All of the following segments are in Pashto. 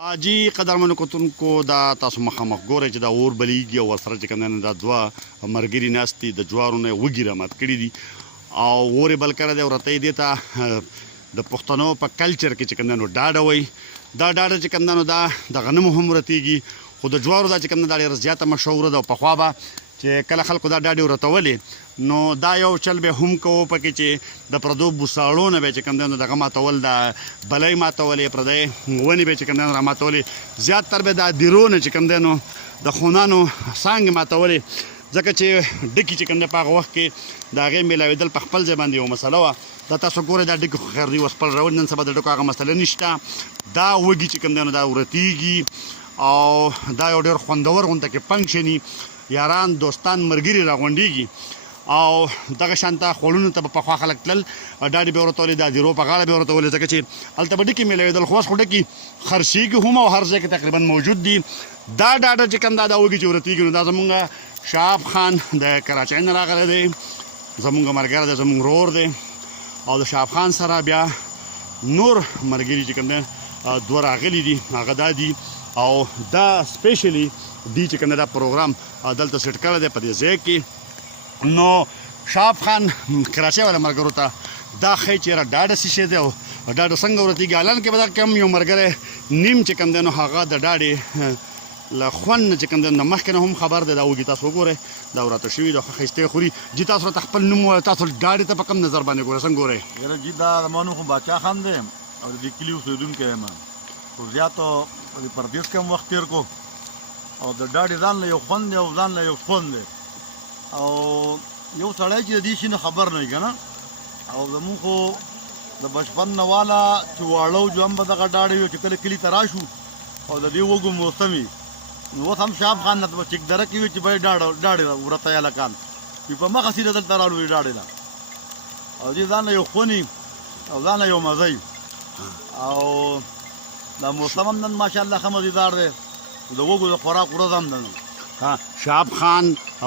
جی قدرمنو کتونکو دا تاسو مخامخ ګورئ چې دا اور بلیږي او ورسره چې کوم دی نو دا دوه ملګري ناست دي د جوارو نه یې وږي رامات کړي دي او اور یې بل کړی دی او راته یې دې ته د پښتنو په کلچر کې چې کوم دی نو ډاډه وایي دا ډاډه چې کوم دی نو دا د غنمو هم ورتېږي خو د جوارو دا چې کوم دی دا ډېره زیاته مشهوره ده او پخوا به چې کله خلکو دا ډاډې ورتولې نو دا یو چل به هم کوو پکې چې د پردو بوساړو نه به چې کوم دی نو دغه ماتول د بلۍ ماتولې پردی ونې به چې کوم دی نو راماتولې زیاتتر به دا دیرو نه چې کوم دی نو د خونانو څانګې ماتولې ځکه چې ډکي چې کوم دی په هغه وخت کې د هغې میلاوېدل په خپل ځای باندې یوه مسله وه دا تاسو ګورئ دا ډکي خو خیر دی اوس خپل راولي نن سبا د ډکو هغه مسله نشته دا وږي چې کوم دی نو دا ورتېږي او دا یو ډېر خوندور غونته کې فنکشني یاران دوستان ملګري راغونډېږي او دغه شانته خوړونو ته به پخوا خلک تلل ډاډې به یې ورتولې دا دیرو په غاړه به یې ورتولې ځکه چې هلته به ډکي میلاوېدل خو اوس خو ډکي خرڅېږي هم او هر ځای کې تقریبا موجود دي دا ډاډه چې کوم دا وږي چې ورتېږي نو دا زمونږ شهاب خان د کراچۍ نه راغلی دی زمونږ ملګری دی زمونږ ورور دی او د شهاب خان سره بیا نور ملګري چې کوم دی دوه راغلي دي هغه دا دي او دا سپیشلی دی چې کوم دا پروګرام دلته سیټ کړی دی په دې ځای کې نو شهاب خان کراچۍ والا ملګرو ته دا ښایي چې یاره ډاډه څه شی دی او ډاډه څنګه ورتېږي حالان کې به دا کم یو ملګری نیم چې کوم دی نو هغه د ډاډې له خوند نه چې کوم دی نو مخکې نه هم خبر دی دا وږي تاسو وګورئ دا وراته شوي دي ښه ښایسته خوري جي تاسو راته خپل نوم ووایه تاسو ډاډې ته په کوم نظر باندې ګورئ څنګه ګورئ یاره جي دا زما نوم خو باچا خان دی او د دې کلي اوسېدونکی یم خو زیاتو په پردیس کې هم وخت تېر کو او د ډاډې ځان له یو خوند دی او ځان له یو خوند دی او یو سړی چې د دې شي نه خبر نه وي که نه او زمونږ خو د بچپن نه واله چې واړه وو جو هم به دغه ډاډې وي چې کله کلي ته راشو او د دې وږو موسم وي نو اوس هم شهاب خان نه به چکدره کې وي چې به یې ډاډې ورته یې هلکان وي په مخه سیده دلته راړو وي ډاډې له او دې ځان له یو خوني او ځان له یو مزه او دا موسم هم نن ماشاءالله ښه مزېدار دی د وږو د خوراک ورځ هم ده نن شهاب خان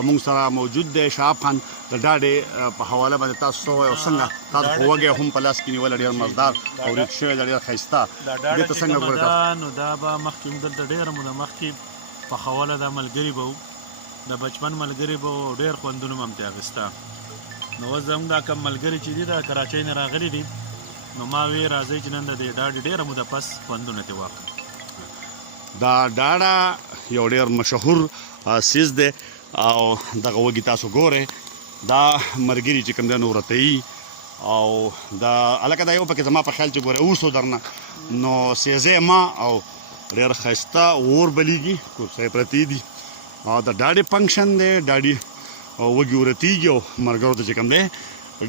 موږ سره موجود دی شهاب خان د ډاډې په حواله باندې تاسو څه وایئ او څنګه تاسو خو وږی هم په لاس کې نیولی ډېر مزدار او ریک شوی ده ډېر ښایسته دې ته څنګه ګورئ تاسو نو دا به مخکې موږ دلته ډېره موده مخکې په خوله دا ملګري به وو د بچپن ملګري به وو ډېر خوندونه مو هم ترې اخېسته نو اوس زموږ دا کم ملګري چې دي د کراچۍ نه راغلي دي نو ما وی راځئ چې نن د دې ډاډې ډېره موده پس خوندونه ترې واخلو دا ډاډه یو ډېر مشهور سیز دی او دغه وږي تاسو ګورئ دا ملګري چې کوم دی نو ورته او دا هلکه دا یو پکې زما په خیال چې ګورئ اوسو درنه نو سیزی ما او ډېر ښایسته اور بلیږي کورسۍ پرتې دي او د ډاډې فنکشن دی ډاډي وږي ورتېږي او ملګرو ته چې کوم دی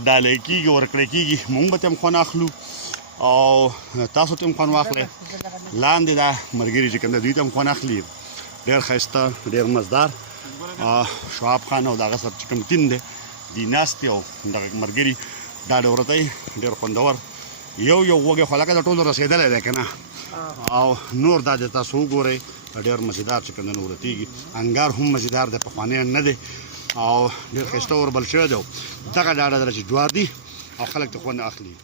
ډالۍ کېږي ورکړی کېږي مونږ به ته هم خوند اخلو او تاسو ته هم خوند واخلئ لاندې دا ملګري چې کوم دی دوی ته هم خوند اخلي ډېر ښایسته ډېر مزدار شهاب خان او د هغه سره چې کوم ټیم دی دوی ناست دي او دغه ملګري ډاډه ورته ډېر خوندور یو وږی خو لکه د ټولو رسېدلی دی که نه او نور دا د تاسو وګورئ ډېر مزېدار چې کوم دی نو ورتېږي انګار هم مزېدار دی پخوانی نه دی او ډېر ښایسته اور بل شوی دی دغه ډاډه ده چې جوار دي او خلک ته خوند اخلي